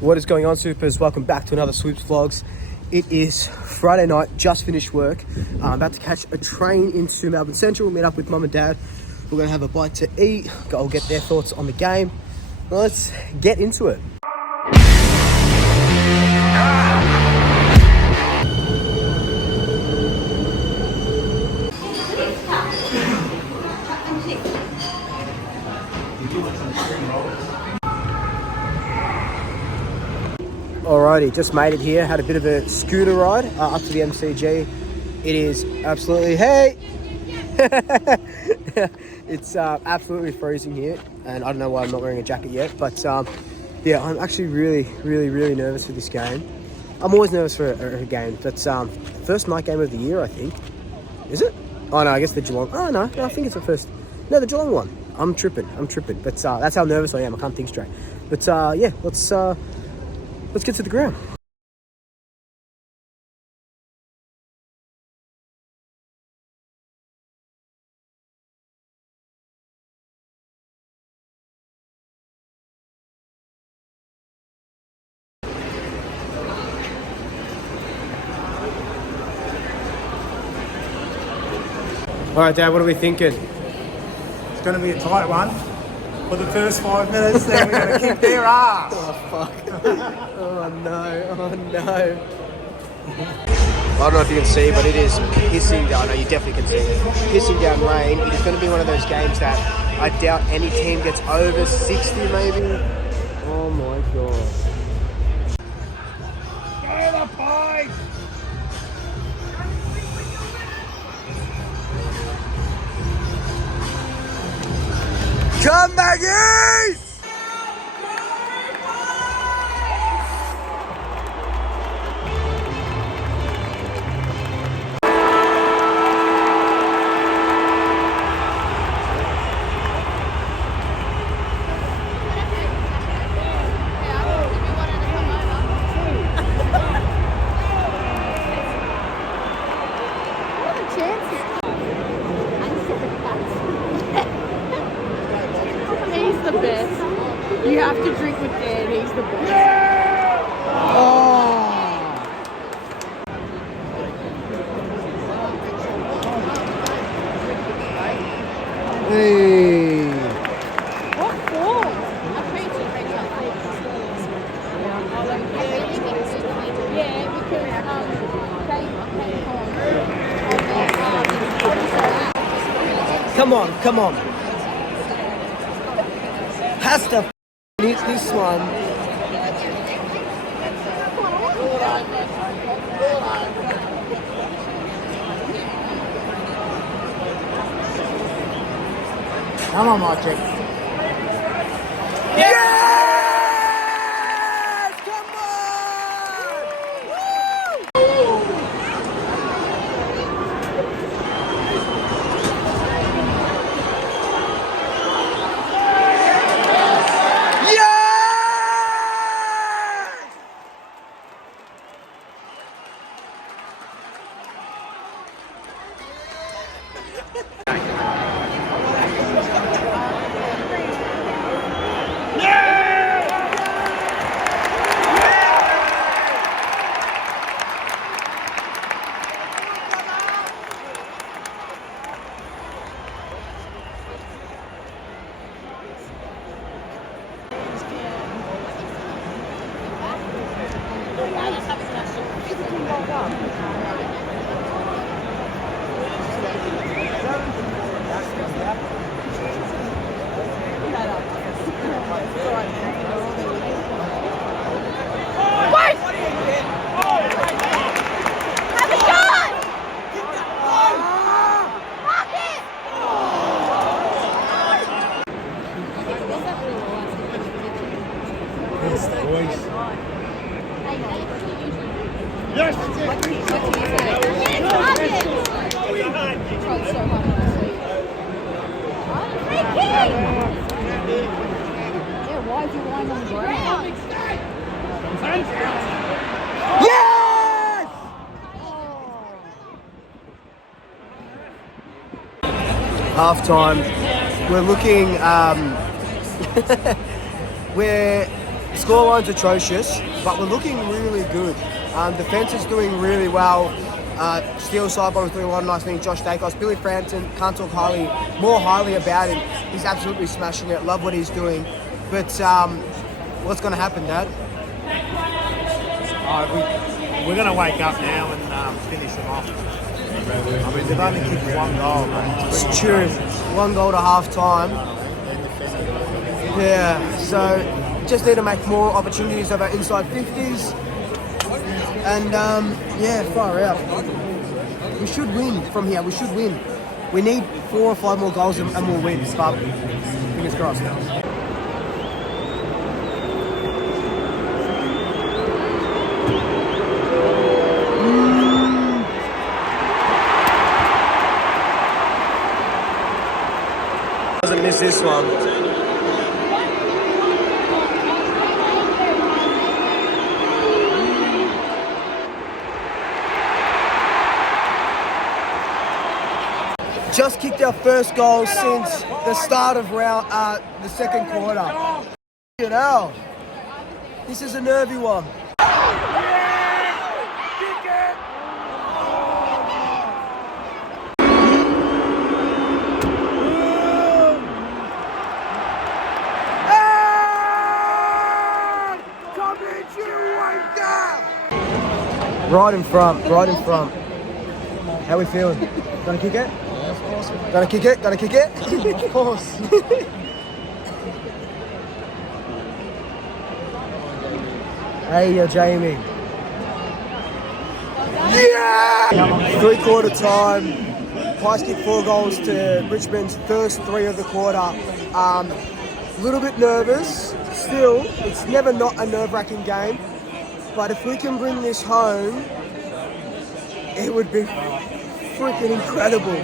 What is going on, Supers? Welcome back to another Swoop's Vlogs. It is Friday night, just finished work. I'm about to catch a train into Melbourne Central, meet up with Mum and Dad. We're going to have a bite to eat. I'll get their thoughts on the game. Let's get into it. Alrighty, just made it here. Had a bit of a scooter ride up to the MCG. It is absolutely, hey! It's absolutely freezing here, and I don't know why I'm not wearing a jacket yet, but yeah, I'm actually really nervous for this game. I'm always nervous for a game. That's first night game of the year, I think. Is it? Oh no, I guess the Geelong. Oh no, I think it's the first. No, the Geelong one. I'm tripping. But that's how nervous I am. I can't think straight. But yeah, let's get to the ground. All right, Dad, what are we thinking? It's going to be a tight one for the first 5 minutes. Then we're going to kick their ass. Oh, fuck. Oh, no. I don't know if you can see, but it is pissing down. No, you definitely can see it. Pissing down rain. It is going to be one of those games that I doubt any team gets over 60, maybe. Oh, my God. Go the boys! Come Maggies! He's the best. You have to drink with Dan. He's the best. Oh! Hey! What for? Yeah, because Come on. Has to eat this one. Come on, Martin. Yes! Come on! Why do you want on the ground? Yes! Half time. We're looking. We're Scoreline's atrocious, but we're looking really good. Defense is doing really well. Steel Sidebottom's doing a lot of nice things. Josh Dacos, Billy Frampton, can't talk more highly about him. He's absolutely smashing it. Love what he's doing. But what's going to happen, Dad? We're going to wake up now and finish them off. I mean, they've only kicked one goal, mate. It's true. 1 goal to half time. Yeah, so just need to make more opportunities of our inside 50s. And yeah, far out. We should win from here. We should win. We need 4 or 5 more goals and we'll win. But fingers crossed. Doesn't miss this one. Just kicked our first goal since the start of the second quarter. You know, this is a nervy one. Right in front, right in front. How we feeling? Gonna kick it? Yeah, of course. Gotta kick it? Gotta kick it? Of course. Hey, Jamie. Yeah! 3/4 time. Pies kicked 4 goals to Richmond's first 3 of the quarter. A little bit nervous. Still, it's never not a nerve-wracking game. But if we can bring this home, it would be freaking incredible.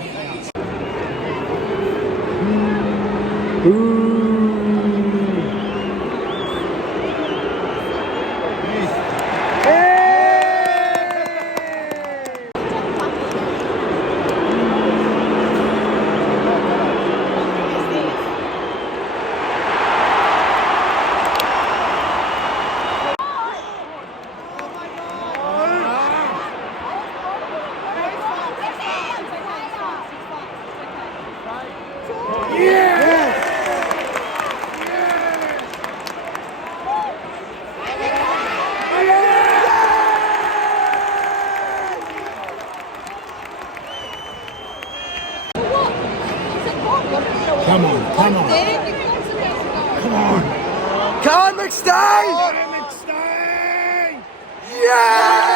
Come on, come on. Come on. Come on, McStay! McStay! Yeah!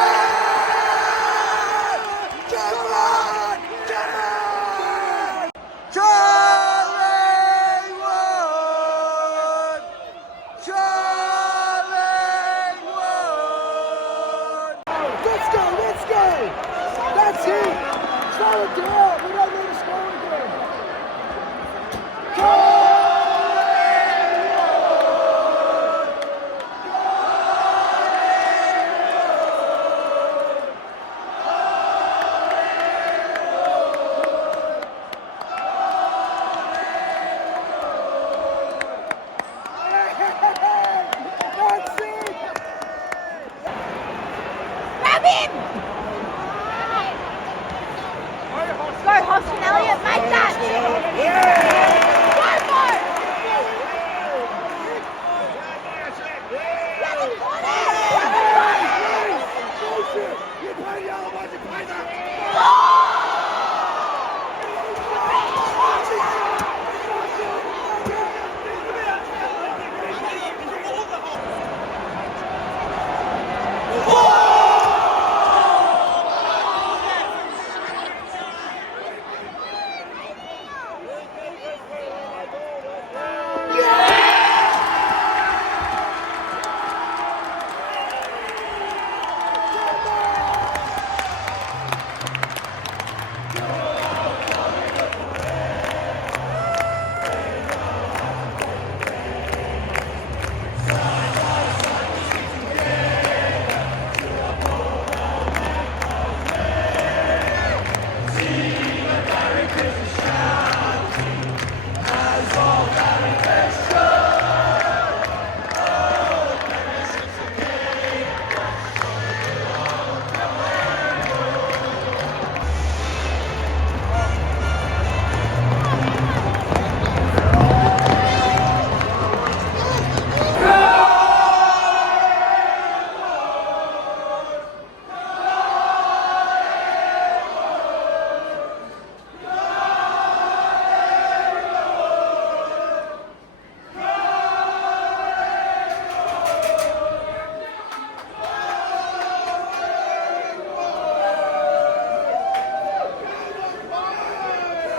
Come on! Come on! Charlie Wood! Charlie Wood! Let's go, let's go! That's it! Slow it down! We don't need to score again! Go, Hoskin Elliott, make that!